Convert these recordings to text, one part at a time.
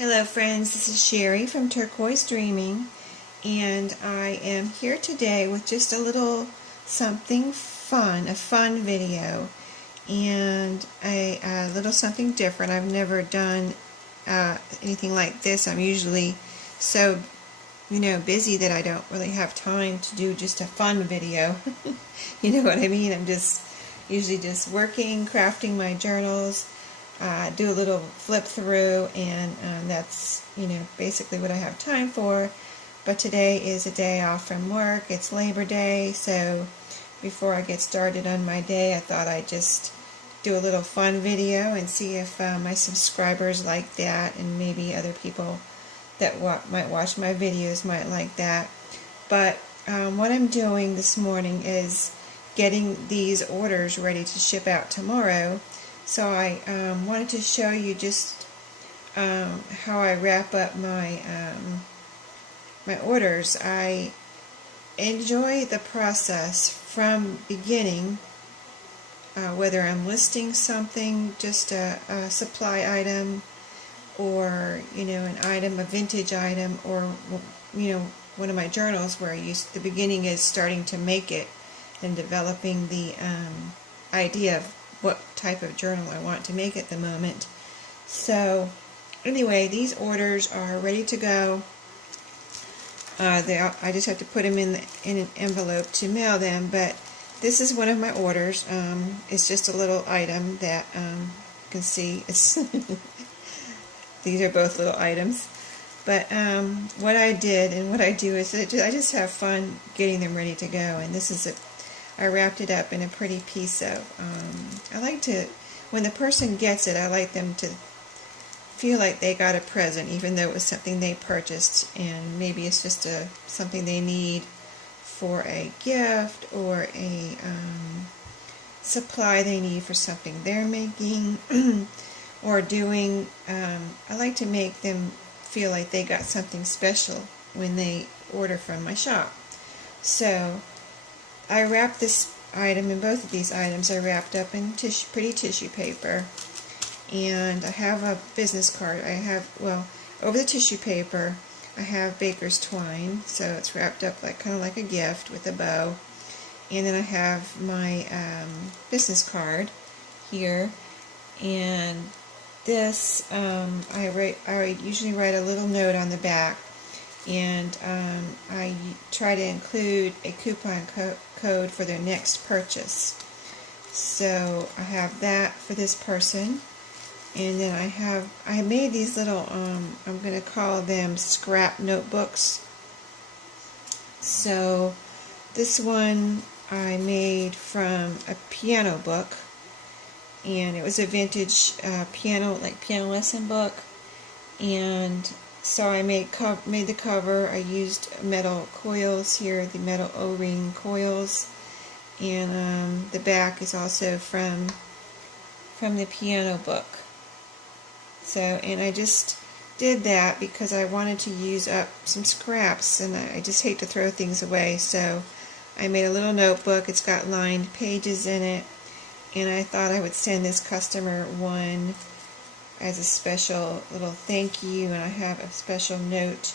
Hello friends, this is Sherry from Turquoise Dreaming, and I am here today with just a little something fun, a fun video, and a little something different. I've never done anything like this. I'm usually so busy that I don't really have time to do just a fun video. You know what I mean? I'm just usually just working, crafting my journals, do a little flip through, and that's basically what I have time for. But today is a day off from work. It's Labor Day, so before I get started on my day, I thought I'd just do a little fun video and see if my subscribers like that, and maybe other people that might watch my videos might like that. But what I'm doing this morning is getting these orders ready to ship out tomorrow. So I wanted to show you just how I wrap up my my orders. I enjoy the process from beginning, whether I'm listing something, just a supply item, or an item, a vintage item, or one of my journals where the beginning is starting to make it and developing the idea of what type of journal I want to make at the moment. So anyway, these orders are ready to go. I just have to put them in an envelope to mail them, but this is one of my orders. It's just a little item that you can see. It's these are both little items. But what I did and what I do is I just have fun getting them ready to go. And this is I wrapped it up in a pretty piece of, I like to, when the person gets it, I like them to feel like they got a present, even though it was something they purchased, and maybe it's just something they need for a gift, or a supply they need for something they're making, or doing. I like to make them feel like they got something special when they order from my shop. So I wrapped this item, and both of these items are wrapped up in pretty tissue paper. And I have a business card. I have, well, over the tissue paper, I have baker's twine, so it's wrapped up kind of like a gift with a bow. And then I have my business card here, and this I usually write a little note on the back, and I try to include a coupon code for their next purchase. So I have that for this person, and then I made these little I'm going to call them scrap notebooks. So this one I made from a piano book, and it was a vintage piano lesson book. And so I made the cover. I used metal coils here, the metal O-ring coils, and the back is also from the piano book. So, and I just did that because I wanted to use up some scraps, and I just hate to throw things away. So I made a little notebook. It's got lined pages in it, and I thought I would send this customer one as a special little thank you, and I have a special note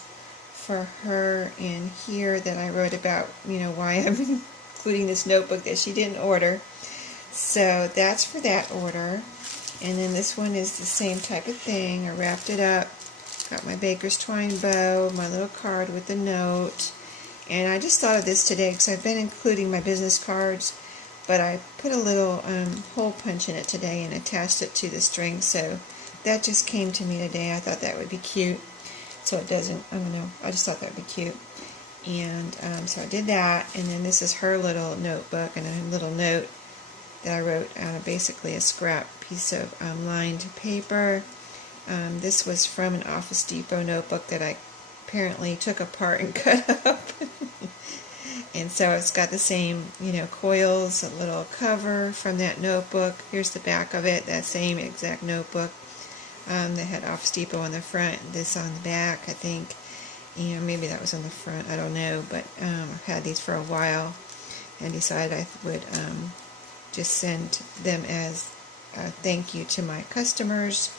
for her in here that I wrote about, why I'm including this notebook that she didn't order. So that's for that order. And then this one is the same type of thing. I wrapped it up, got my baker's twine bow, my little card with the note, and I just thought of this today because I've been including my business cards, but I put a little hole punch in it today and attached it to the string, so that just came to me today. I thought that would be cute. So it doesn't, I don't know, I just thought that would be cute. And so I did that, and then this is her little notebook and a little note that I wrote out of basically a scrap piece of lined paper. This was from an Office Depot notebook that I apparently took apart and cut up. And so it's got the same, coils, a little cover from that notebook. Here's the back of it, that same exact notebook. That had Office Depot on the front, this on the back, I think. Maybe that was on the front, I don't know. But I've had these for a while and decided I would just send them as a thank you to my customers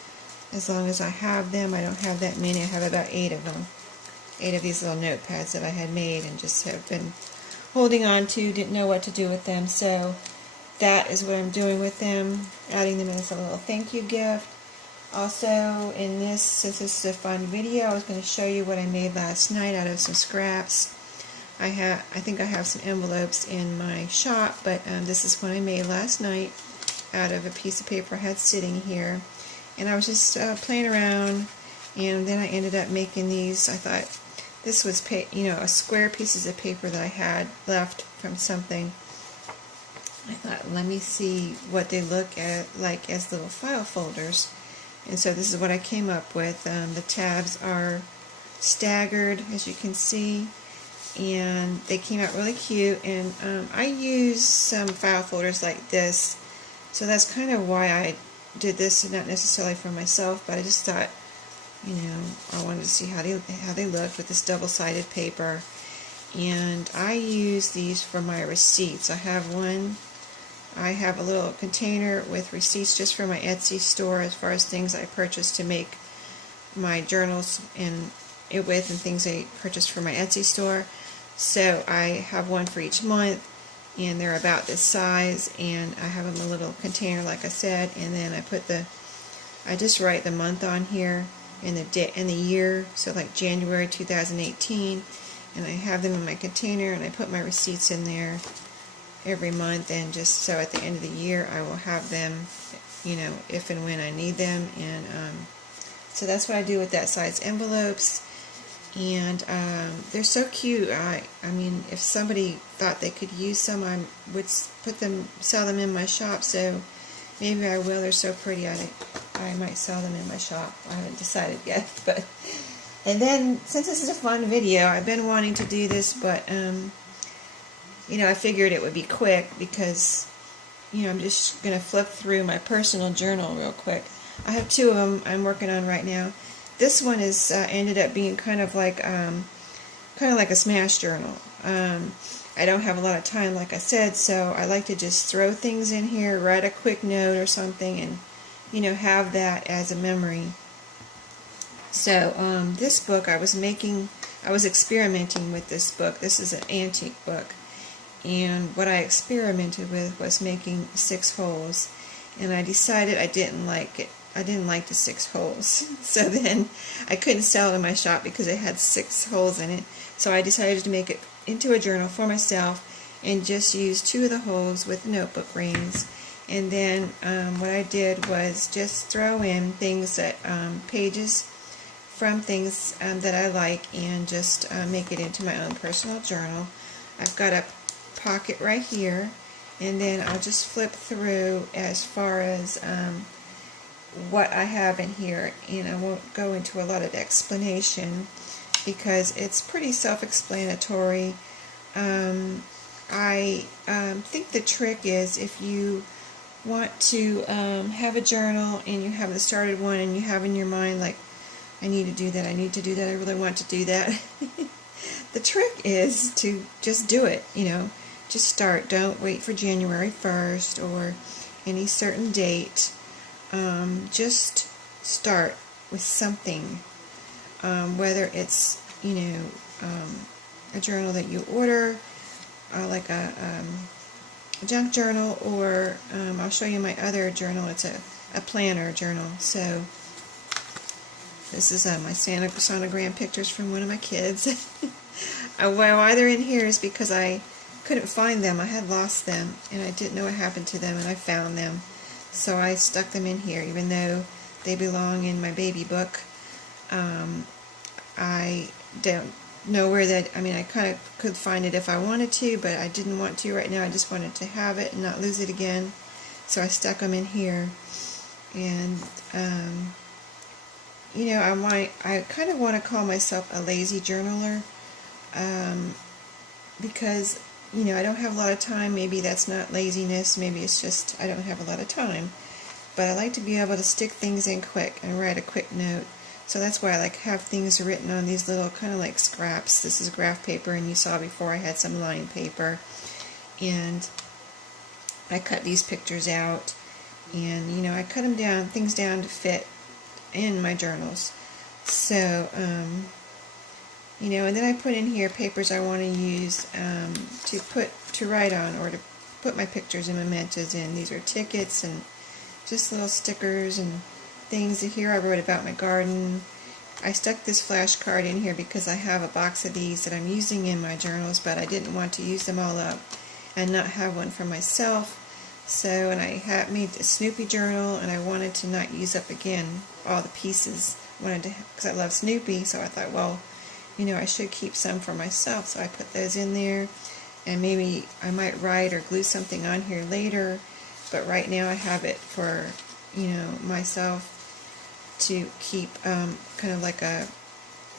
as long as I have them. I don't have that many. I have about 8 of them. 8 of these little notepads that I had made and just have been holding on to, didn't know what to do with them. So that is what I'm doing with them, adding them as a little thank you gift. Also, in this, since this is a fun video, I was going to show you what I made last night out of some scraps. I think I have some envelopes in my shop, but this is what I made last night out of a piece of paper I had sitting here. And I was just playing around, and then I ended up making these. I thought this was, a square pieces of paper that I had left from something. I thought, let me see what they look like as little file folders. And so this is what I came up with. The tabs are staggered, as you can see, and they came out really cute. And I use some file folders like this, so that's kind of why I did this, not necessarily for myself, but I just thought, I wanted to see how they looked with this double-sided paper. And I use these for my receipts. I have a little container with receipts just for my Etsy store, as far as things I purchased to make my journals and things I purchased for my Etsy store. So I have one for each month, and they're about this size, and I have them in a little container, like I said, and then I just write the month on here and the day and the year, so like January 2018, and I have them in my container, and I put my receipts in there every month, and just so at the end of the year I will have them, if and when I need them. And so that's what I do with that size envelopes. And they're so cute. I mean, if somebody thought they could use some, I would sell them in my shop. So maybe I will. They're so pretty. I might sell them in my shop. I haven't decided yet. But and then, since this is a fun video, I've been wanting to do this, but I figured it would be quick because, I'm just going to flip through my personal journal real quick. I have 2 of them I'm working on right now. This one is ended up being kind of like a smash journal. I don't have a lot of time, like I said, so I like to just throw things in here, write a quick note or something, and have that as a memory. So this book I was experimenting with this book. This is an antique book. And what I experimented with was making 6 holes, and I decided I didn't like it. I didn't like the 6 holes, so then I couldn't sell it in my shop because it had 6 holes in it. So I decided to make it into a journal for myself and just use 2 of the holes with notebook rings. And then what I did was just throw in things that pages from things that I like, and just make it into my own personal journal. I've got a pocket right here, and then I'll just flip through as far as what I have in here, and I won't go into a lot of explanation because it's pretty self-explanatory. I think the trick is, if you want to have a journal and you haven't started one, and you have in your mind, like, I need to do that, I need to do that, I really want to do that. The trick is to just do it, just start. Don't wait for January 1st or any certain date. Just start with something, whether it's a journal that you order, like a junk journal, or I'll show you my other journal. It's a planner journal. So this is my sonogram pictures from one of my kids. Why they're in here is because I couldn't find them. I had lost them, and I didn't know what happened to them, and I found them. So I stuck them in here, even though they belong in my baby book. I don't know where that, I kind of could find it if I wanted to, but I didn't want to right now. I just wanted to have it and not lose it again. So I stuck them in here. And, I kind of want to call myself a lazy journaler, because, I don't have a lot of time. Maybe that's not laziness. Maybe it's just I don't have a lot of time. But I like to be able to stick things in quick and write a quick note. So that's why I like have things written on these little kind of like scraps. This is graph paper, and you saw before I had some line paper. And I cut these pictures out, and I cut things down to fit in my journals. So, you know, and then I put in here papers I want to use to write on, or to put my pictures and mementos in. These are tickets and just little stickers and things. Here I wrote about my garden. I stuck this flashcard in here because I have a box of these that I'm using in my journals, but I didn't want to use them all up and not have one for myself. So, and I made a Snoopy journal, and I wanted to not use up again all the pieces. Because I love Snoopy, so I thought, well, you know, I should keep some for myself. So I put those in there, and maybe I might write or glue something on here later. But right now I have it for, you know, myself to keep kind of like a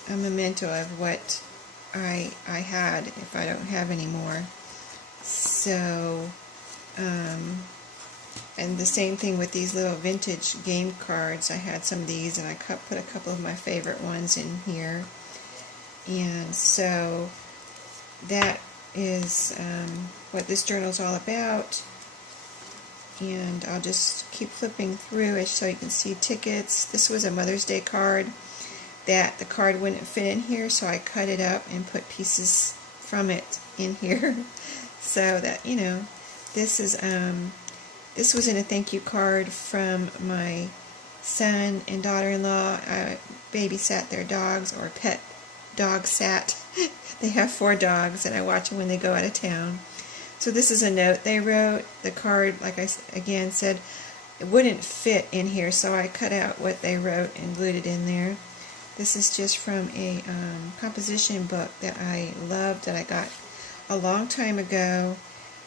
memento of what I had if I don't have any more. So, and the same thing with these little vintage game cards. I had some of these, and I put a couple of my favorite ones in here. And so that is what this journal is all about. And I'll just keep flipping through it so you can see tickets. This was a Mother's Day card that the card wouldn't fit in here, so I cut it up and put pieces from it in here. So that, you know, this was in a thank you card from my son and daughter-in-law. I babysat their dogs, or pet dog sat. They have 4 dogs, and I watch them when they go out of town. So this is a note they wrote. The card, like I again said, it wouldn't fit in here, so I cut out what they wrote and glued it in there. This is just from a composition book that I loved, that I got a long time ago.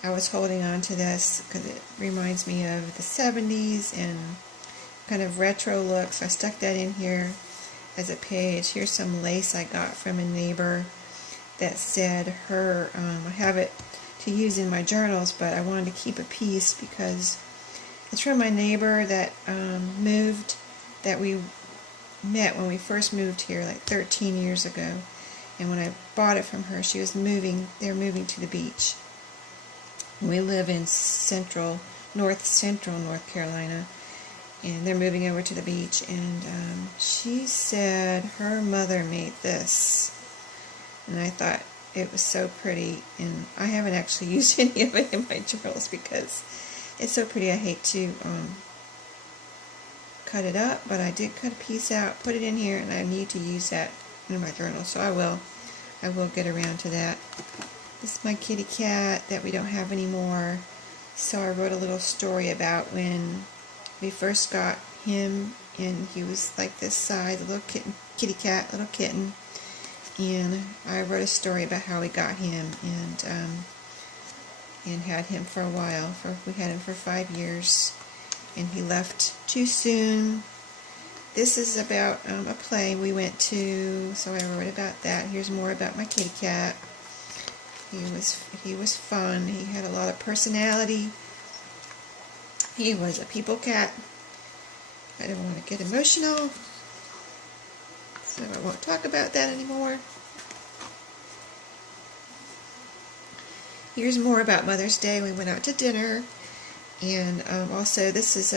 I was holding on to this because it reminds me of the 70s and kind of retro look, so I stuck that in here as a page. Here's some lace I got from a neighbor that said her, I have it to use in my journals, but I wanted to keep a piece because it's from my neighbor that moved, that we met when we first moved here like 13 years ago. And when I bought it from her, they're moving to the beach. We live in north central North Carolina, and they're moving over to the beach. And she said her mother made this, and I thought it was so pretty. And I haven't actually used any of it in my journals because it's so pretty. I hate to cut it up, but I did cut a piece out, put it in here, and I need to use that in my journal, so I will get around to that. This is my kitty cat that we don't have anymore. So I wrote a little story about when we first got him, and he was like this size, a little kitty cat, little kitten. And I wrote a story about how we got him, and had him for a while. We had him for 5 years, and he left too soon. This is about a play we went to, so I wrote about that. Here's more about my kitty cat. He was fun. He had a lot of personality. He was a people cat. I don't want to get emotional, so I won't talk about that anymore. Here's more about Mother's Day. We went out to dinner, and also this is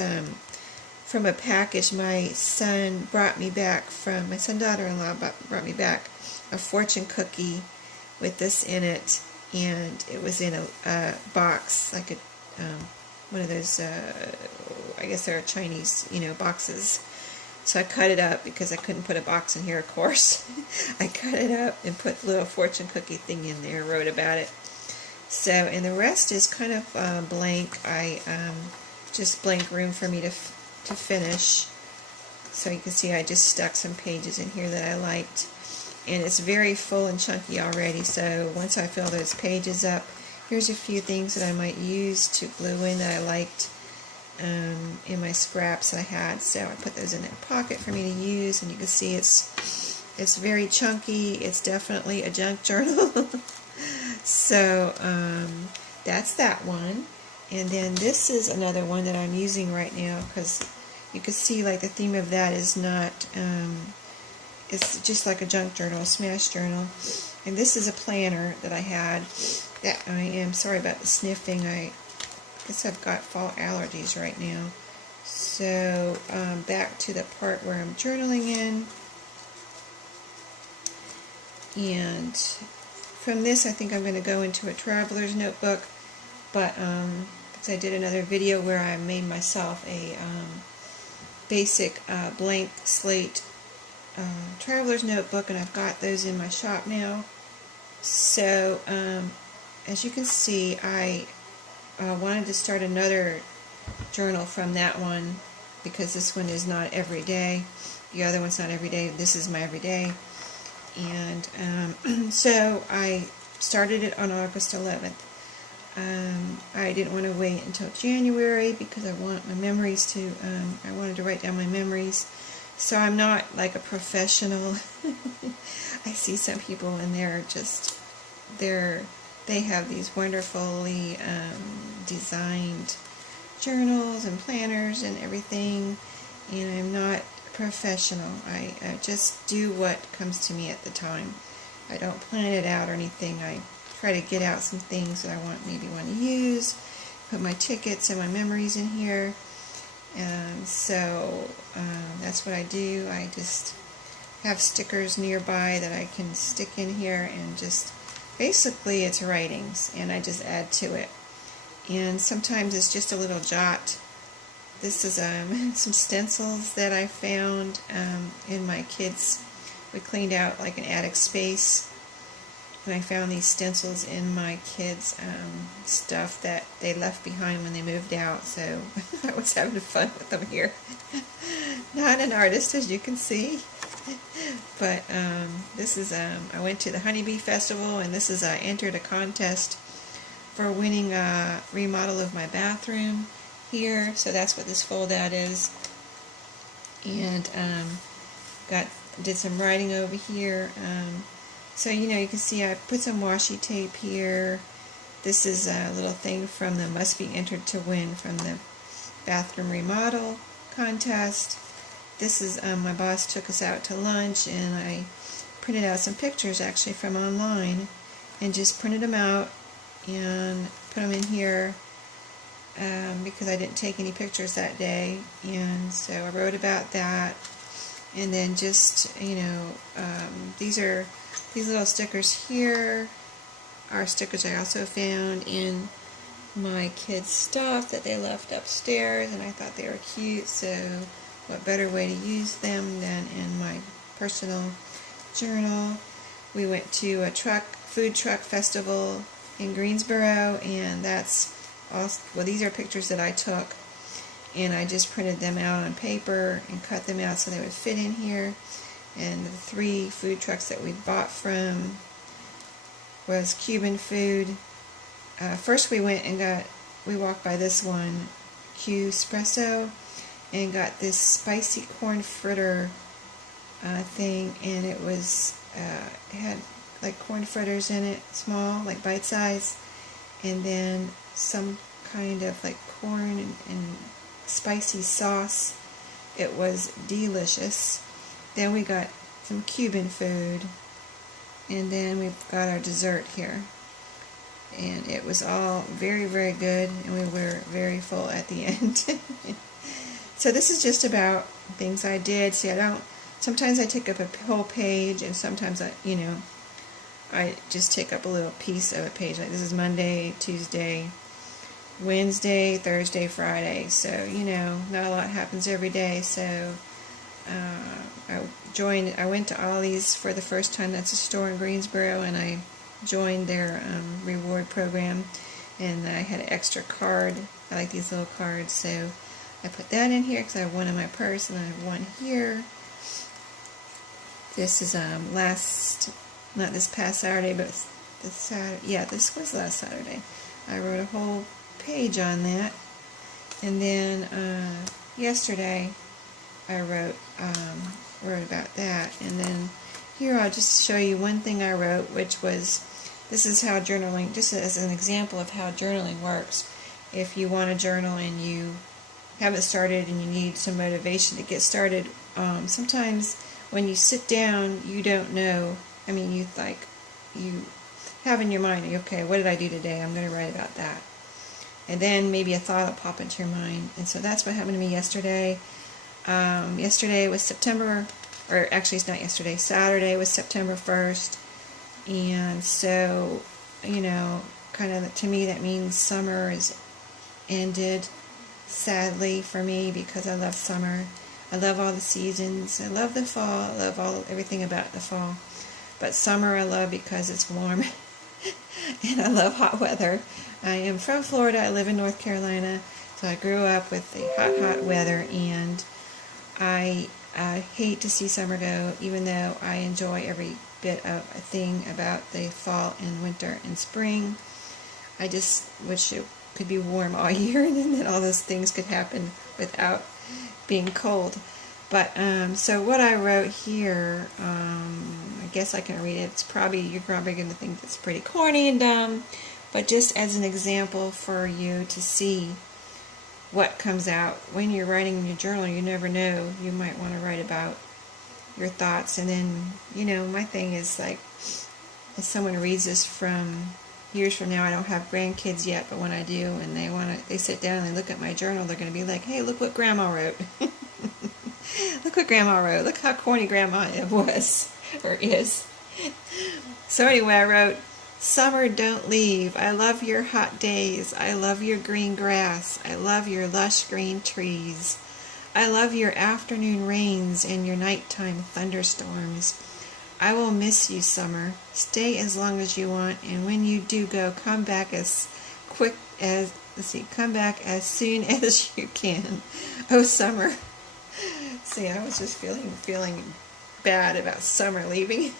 from a package my son daughter-in-law brought me back a fortune cookie with this in it, and it was in a box, like a one of those, I guess they're Chinese, boxes. So I cut it up because I couldn't put a box in here, of course. I cut it up and put the little fortune cookie thing in there, wrote about it. So, and the rest is kind of blank. Just blank room for me to finish. So you can see I just stuck some pages in here that I liked. And it's very full and chunky already, so once I fill those pages up, here's a few things that I might use to glue in that I liked in my scraps that I had. So I put those in that pocket for me to use, and you can see it's very chunky. It's definitely a junk journal. So that's that one. And then this is another one that I'm using right now, because you can see like the theme of that is not, it's just like a junk journal, a smash journal. And this is a planner that I had that I am sorry about the sniffing. I guess I've got fall allergies right now. So back to the part where I'm journaling in. And from this I think I'm going to go into a traveler's notebook, but because I did another video where I made myself a basic blank slate traveler's notebook, and I've got those in my shop now. So as you can see, I wanted to start another journal from that one because this one is not every day. The other one's not every day. This is my everyday. And so I started it on August 11th. I didn't want to wait until January because I want my memories to, I wanted to write down my memories. So I'm not like a professional. I see some people and they have these wonderfully designed journals and planners and everything, and I'm not professional. I just do what comes to me at the time. I don't plan it out or anything. I try to get out some things that I maybe want to use, put my tickets and my memories in here. So that's what I do. I just have stickers nearby that I can stick in here, and just basically it's writings, and I just add to it. And sometimes it's just a little jot. This is some stencils that I found in my kids. We cleaned out like an attic space, and I found these stencils in my kids' stuff that they left behind when they moved out. So I was having fun with them here. Not an artist, as you can see, but this is I went to the Honeybee Festival, and this is I entered a contest for winning a remodel of my bathroom here. So that's what this fold out is. And did some writing over here. So you can see I put some washi tape here. This is a little thing from the Must Be Entered to Win from the bathroom remodel contest. This is my boss took us out to lunch, and I printed out some pictures actually from online, and just printed them out and put them in here because I didn't take any pictures that day. And so I wrote about that, and then just these little stickers here are stickers I also found in my kids' stuff that they left upstairs, and I thought they were cute. So what better way to use them than in my personal journal. We went to a food truck festival in Greensboro, and that's also, well, these are pictures that I took, and I just printed them out on paper and cut them out so they would fit in here. And the 3 food trucks that we bought from was Cuban food. First we went and we walked by this one, Q Espresso, and got this spicy corn fritter thing, and it had like corn fritters in it, small, like bite size, and then some kind of like corn and spicy sauce. It was delicious. Then we got some Cuban food, and then we've got our dessert here, and it was all very, very good, and we were very full at the end. So this is just about things I did. See, sometimes I take up a whole page, and sometimes I just take up a little piece of a page. Like this is Monday, Tuesday, Wednesday, Thursday, Friday. So, not a lot happens every day. So I went to Ollie's for the first time. That's a store in Greensboro, and I joined their reward program, and I had an extra card. I like these little cards, so I put that in here because I have one in my purse, and I have one here. This is not this past Saturday, but this Saturday. Yeah, this was last Saturday. I wrote a whole page on that, and then yesterday I wrote about that. And then here I'll just show you one thing I wrote, which was, this is how journaling, just as an example of how journaling works. If you want to journal and you haven't started and you need some motivation to get started, sometimes when you sit down you don't know, you have in your mind, okay, what did I do today? I'm going to write about that. and then maybe a thought will pop into your mind. And so that's what happened to me yesterday. Yesterday was September, or actually it's not yesterday, Saturday was September 1st. And so, you know, kind of to me that means summer is ended, sadly for me, because I love summer. I love all the seasons. I love the fall. I love everything about the fall. But summer I love because it's warm and I love hot weather. I am from Florida. I live in North Carolina, so I grew up with the hot weather, and I hate to see summer go, even though I enjoy every bit of a thing about the fall and winter and spring. I just wish it could be warm all year, and then all those things could happen without being cold. But so what I wrote here, I guess I can read it. You're probably going to think it's pretty corny and dumb, but just as an example for you to see what comes out when you're writing in your journal. You never know, you might want to write about your thoughts. And then, you know, my thing is like, if someone reads this from years from now, I don't have grandkids yet, but when I do, and they sit down and they look at my journal, they're going to be like, hey, look what Grandma wrote. Look what Grandma wrote. Look how corny Grandma was, or is. So anyway, I wrote, summer, don't leave. I love your hot days. I love your green grass. I love your lush green trees. I love your afternoon rains and your nighttime thunderstorms. I will miss you, summer. Stay as long as you want, and when you do go, come back as soon as you can. Oh, summer. See, I was just feeling bad about summer leaving.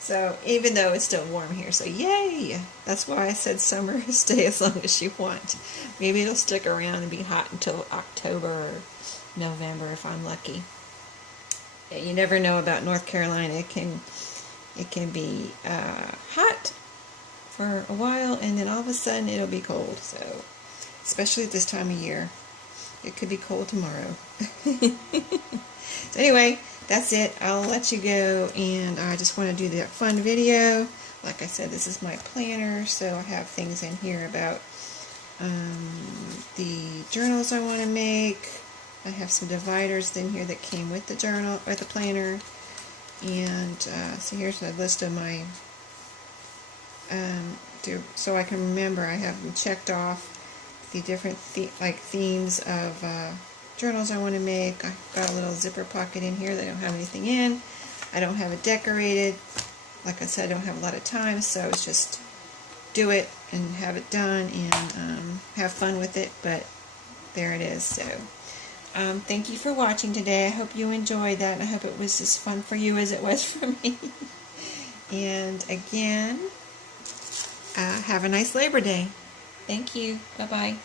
So, even though it's still warm here, so yay! That's why I said summer, stay as long as you want. Maybe it'll stick around and be hot until October or November if I'm lucky. Yeah, you never know about North Carolina. It can be hot for a while, and then all of a sudden it'll be cold. So, especially at this time of year, it could be cold tomorrow. So anyway, that's it. I'll let you go, and I just want to do that fun video. Like I said, this is my planner, so I have things in here about the journals I want to make. I have some dividers in here that came with the journal or the planner, and so here's a list of my so I can remember. I have them checked off, the different themes of journals I want to make. I've got a little zipper pocket in here that I don't have anything in. I don't have it decorated. Like I said, I don't have a lot of time, so it's just do it and have it done and have fun with it. But there it is. So thank you for watching today. I hope you enjoyed that, and I hope it was as fun for you as it was for me. And again, have a nice Labor Day. Thank you. Bye-bye.